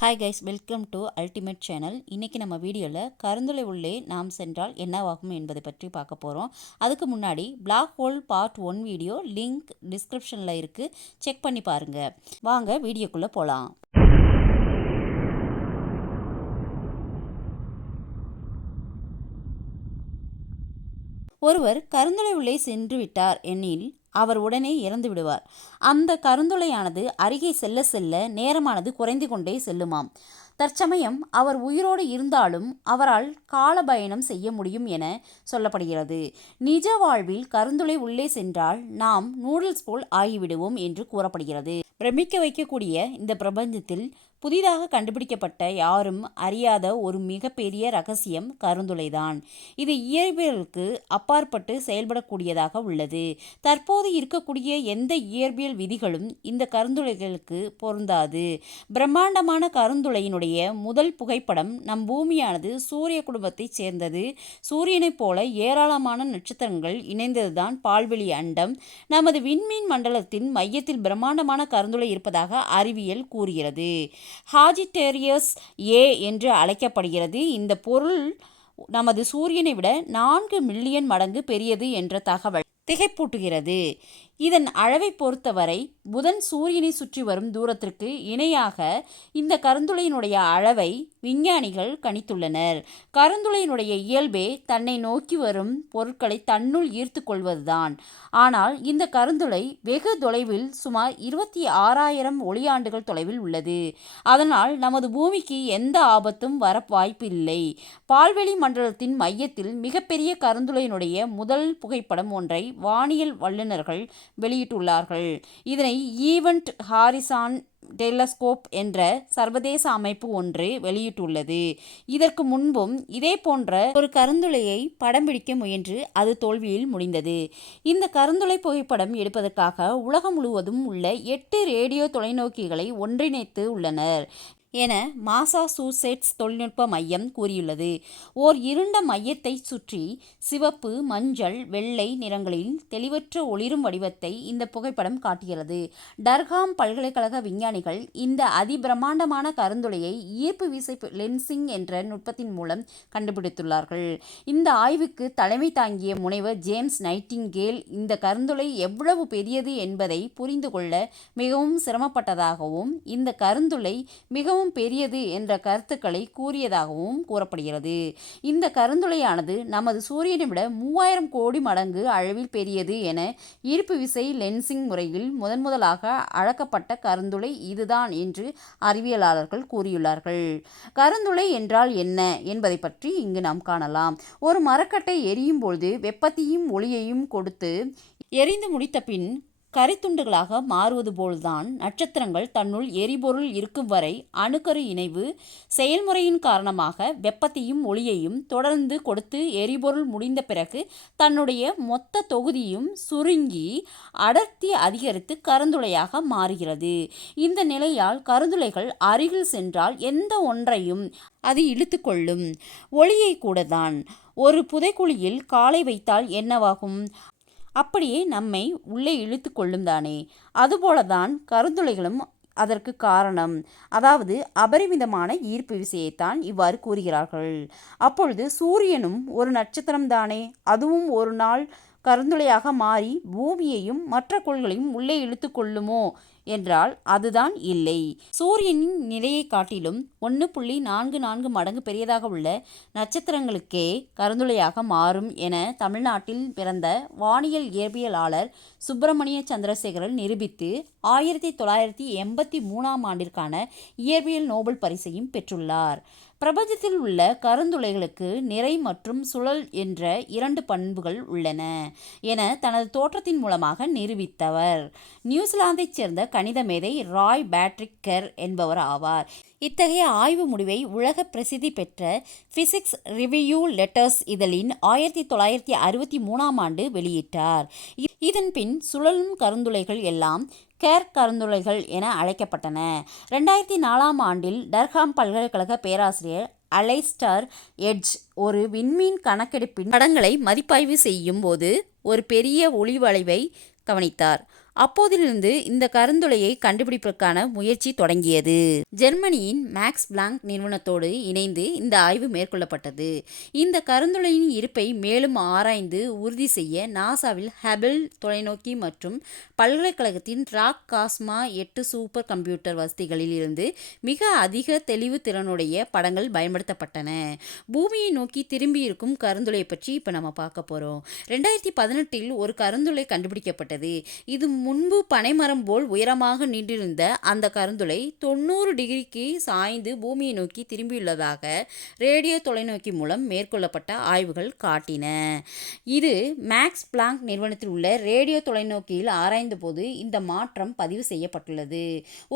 Hi guys, welcome to ultimate channel. இன்றைக்கி நம்ம வீடியோவில் கருந்துளை உள்ளே நாம் சென்றால் என்னவாகும் என்பதை பற்றி பார்க்க போகிறோம். அதுக்கு முன்னாடி black hole part 1 video link டிஸ்கிரிப்ஷனில் இருக்குது, செக் பண்ணி பாருங்கள். வாங்க வீடியோக்குள்ளே போகலாம். ஒருவர் கருந்துளை உள்ளே சென்று விட்டார் எனில் அவர் உடனே இறந்து விடுவார். அந்த கருந்துளையானது அருகே செல்ல செல்ல நேரமானது குறைந்து கொண்டே செல்லுமாம். தற்சமயம் அவர் உயிரோடு இருந்தாலும் அவரால் காலபயணம் செய்ய முடியும் என சொல்லப்படுகிறது. நிஜ வாழ்வில் கருந்துளை உள்ளே சென்றால் நாம் நூடுல்ஸ் போல் ஆகிவிடுவோம் என்று கூறப்படுகிறது. பிரமிக்க வைக்கக்கூடிய இந்த பிரபஞ்சத்தில் புதிதாக கண்டுபிடிக்கப்பட்ட யாரும் அறியாத ஒரு மிகப்பெரிய ரகசியம் கருந்துளைதான். இது இயற்பியலுக்கு அப்பாற்பட்டு செயல்படக்கூடியதாக உள்ளது. தற்போது இருக்கக்கூடிய எந்த இயற்பியல் விதிகளும் இந்த கருந்துளைகளுக்கு பொருந்தாது. பிரம்மாண்டமான கருந்துளையினுடைய முதல் புகைப்படம் நம் பூமியானது சூரிய குடும்பத்தைச் சேர்ந்தது. சூரியனைப் போல ஏராளமான நட்சத்திரங்கள் இணைந்ததுதான் பால்வெளி அண்டம். நமது விண்மீன் மண்டலத்தின் மையத்தில் பிரம்மாண்டமான கருந்துளை இருப்பதாக அறிவியல் கூறுகிறது. சாஜிட்டேரியஸ் ஏ என்று அழைக்கப்படுகிறது. இந்த பொருள் நமது சூரியனை விட 4 மில்லியன் மடங்கு பெரியது என்ற தகவல் திகைப்பூட்டுகிறது. இதன் அளவை பொறுத்தவரை புதன் சூரியனை சுற்றி வரும் தூரத்திற்கு இணையாக இந்த கருந்துளையினுடைய அளவை விஞ்ஞானிகள் கணித்துள்ளனர். கருந்துளையினுடைய இயல்பே தன்னை நோக்கி வரும் பொருட்களை தன்னுள் ஈர்த்து கொள்வதுதான். ஆனால் இந்த கருந்துளை வெகு தொலைவில் சுமார் 26,000 ஒளியாண்டுகள் தொலைவில் உள்ளது. அதனால் நமது பூமிக்கு எந்த ஆபத்தும் வர வாய்ப்பில்லை. பால்வெளி மண்டலத்தின் மையத்தில் மிகப்பெரிய கருந்துளையினுடைய முதல் புகைப்படம் ஒன்றை வானியல் வல்லுநர்கள் வெளியிட்டுள்ளார்கள். இதனை ஈவென்ட் ஹாரிசான் டெலஸ்கோப் என்ற சர்வதேச அமைப்பு ஒன்று வெளியிட்டுள்ளது. இதற்கு முன்பும் இதே போன்ற ஒரு கருந்துளையை படம் பிடிக்க முயன்று அது தோல்வியில் முடிந்தது. இந்த கருந்துளை புகைப்படம் எடுப்பதற்காக உலகம் முழுவதும் உள்ள 8 ரேடியோ தொலைநோக்கிகளை ஒன்றிணைத்து உள்ளனர் என மாசாசூசெட்ஸ் தொழில்நுட்ப மையம் கூறியுள்ளது. ஓர் இருண்ட மையத்தை சுற்றி சிவப்பு, மஞ்சள், வெள்ளை நிறங்களில் தெளிவற்ற ஒளிரும் வடிவத்தை இந்த புகைப்படம் காட்டுகிறது. டர்ஹாம் பல்கலைக்கழக விஞ்ஞானிகள் இந்த அதிபிரமாண்டமான கருந்துளையை ஈர்ப்பு விசை லென்சிங் என்ற நுட்பத்தின் மூலம் கண்டுபிடித்துள்ளார்கள். இந்த ஆய்வுக்கு தலைமை தாங்கிய முனைவர் ஜேம்ஸ் நைட்டிங்கேல் இந்த கருந்துளை எவ்வளவு பெரியது என்பதை புரிந்து கொள்ள மிகவும் சிரமப்பட்டதாகவும் இந்த கருந்துளை மிகவும் பெரியது என்ற கருத்துக்களை கூறியதாகவும் கூறப்படுகிறது. இந்த கருந்துளையானது நமது சூரியனை விட 3000 கோடி மடங்கு அளவில் பெரியது என ஈர்ப்பு விசை லென்சிங் முறையில் முதன்முதலாக அளக்கப்பட்ட கருந்துளை இதுதான் என்று அறிவியலாளர்கள் கூறியுள்ளார்கள். கருந்துளை என்றால் என்ன என்பதை பற்றி இங்கு நாம் காணலாம். ஒரு மரக்கட்டை எரியும் பொழுது வெப்பத்தையும் ஒளியையும் கொடுத்து எரிந்து முடித்த பின் கரித்துண்டுகளாக மாறுவது போல்தான் நட்சத்திரங்கள் தன்னுள் எரிபொருள் இருக்கும் வரை அணுக்கரு இணைவு செயல்முறையின் காரணமாக வெப்பத்தையும் ஒளியையும் தொடர்ந்து கொடுத்து எரிபொருள் முடிந்த பிறகு தன்னுடைய மொத்த தொகுதியும் சுருங்கி அடர்த்தி அதிகரித்து கருந்துளையாக மாறுகிறது. இந்த நிலையால் கருந்துளைகள் அருகில் சென்றால் எந்த ஒன்றையும் அது இழுத்து கொள்ளும். ஒளியை கூட தான். ஒரு புதைக்குழியில் காலை வைத்தால் என்னவாகும்? அப்படியே நம்மை உள்ளே இழுத்து கொள்ளும் தானே. அதுபோலதான் கருந்துளைகளும் அதற்கு காரணம். அதாவது அபரிமிதமான ஈர்ப்பு விசையைத்தான் இவ்வாறு கூறுகிறார்கள். அப்பொழுது சூரியனும் ஒரு நட்சத்திரம்தானே. அதுவும் ஒரு நாள் கருந்துளையாக மாறி பூமியையும் மற்ற கோள்களையும் உள்ளே இழுத்து கொள்ளுமோ என்றால் அதுதான் இல்லை. சூரியனின் நிலையை காட்டிலும் 1.44 மடங்கு பெரியதாக உள்ள நட்சத்திரங்களுக்கே கருந்துளையாக மாறும் என தமிழ்நாட்டில் பிறந்த வானியல் இயற்பியலாளர் சுப்பிரமணிய சந்திரசேகரன் நிரூபித்து 1983ஆம் ஆண்டிற்கான இயற்பியல் நோபல் பரிசையும் பெற்றுள்ளார். பிரபஞ்சத்தில் உள்ள கருந்துளைகளுக்கு நிறை மற்றும் சுழல் என்ற 2 பண்புகள் உள்ளன என தனது தோற்றத்தின் மூலமாக நிரூபித்தவர் நியூசிலாந்தைச் சேர்ந்த கணித மேதை ராய் பேட்ரிக் கெர் என்பவர் ஆவார். இத்தகைய ஆய்வு முடிவை உலக பிரசித்தி பெற்ற பிசிக்ஸ் ரிவ்யூ லெட்டர்ஸ் இதழின் 1963ஆம் ஆண்டு வெளியிட்டார். இதன் பின் சுழலும் கருந்துளைகள் எல்லாம் கேர் கருந்துளைகள் என அழைக்கப்பட்டன. 2004ஆம் ஆண்டில் டர்ஹாம் பல்கலைக்கழக பேராசிரியர் அலைஸ்டர் எட்ஜ் ஒரு விண்மீன் கணக்கெடுப்பின் படங்களை மதிப்பாய்வு செய்யும் போது ஒரு பெரிய ஒளி வளைவை கவனித்தார். அப்போதிலிருந்து இந்த கருந்துளையை கண்டுபிடிப்பதற்கான முயற்சி தொடங்கியது. ஜெர்மனியின் மேக்ஸ் பிளாங்க் நிறுவனத்தோடு இணைந்து இந்த ஆய்வு மேற்கொள்ளப்பட்டது. இந்த கருந்துளையின் இருப்பை மேலும் ஆராய்ந்து உறுதி செய்ய நாசாவில் ஹபிள் தொலைநோக்கி மற்றும் பல்கலைக்கழகத்தின் ராக் காஸ்மா 8 சூப்பர் கம்ப்யூட்டர் வசதிகளில் இருந்து மிக அதிக தெளிவு திறனுடைய படங்கள் பயன்படுத்தப்பட்டன. பூமியை நோக்கி திரும்பியிருக்கும் கருந்துளை பற்றி இப்போ நம்ம பார்க்க போகிறோம். 2018இல் ஒரு கருந்துளை கண்டுபிடிக்கப்பட்டது. இது முன்பு பனைமரம் போல் உயரமாக நின்றிருந்த அந்த கருந்துளை 90 டிகிரிக்கு சாய்ந்து பூமியை நோக்கி திரும்பியுள்ளதாக ரேடியோ தொலைநோக்கி மூலம் மேற்கொள்ளப்பட்ட ஆய்வுகள் காட்டின. இது மேக்ஸ் பிளாங்க் நிறுவனத்தில் உள்ள ரேடியோ தொலைநோக்கியில் ஆராய்ந்தபோது இந்த மாற்றம் பதிவு செய்யப்பட்டுள்ளது.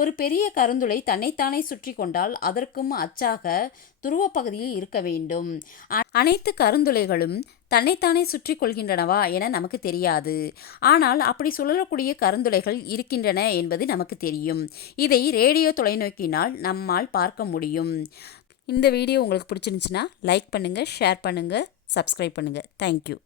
ஒரு பெரிய கருந்துளை தன்னைத்தானே சுற்றி கொண்டால் அதற்கும் அச்சாக துருவப்பகுதியில் இருக்க வேண்டும். அனைத்து கருந்துளைகளும் தன்னைத்தானே சுற்றி கொள்கின்றனவா என நமக்கு தெரியாது. ஆனால் அப்படி சுழலக்கூடிய கருந்துளைகள் இருக்கின்றன என்பது நமக்கு தெரியும். இதை ரேடியோ தொலைநோக்கினால் நம்மால் பார்க்க முடியும். இந்த வீடியோ உங்களுக்கு பிடிச்சிருந்துச்சுன்னா லைக் பண்ணுங்கள், ஷேர் பண்ணுங்கள், சப்ஸ்கிரைப் பண்ணுங்கள். தேங்க்யூ.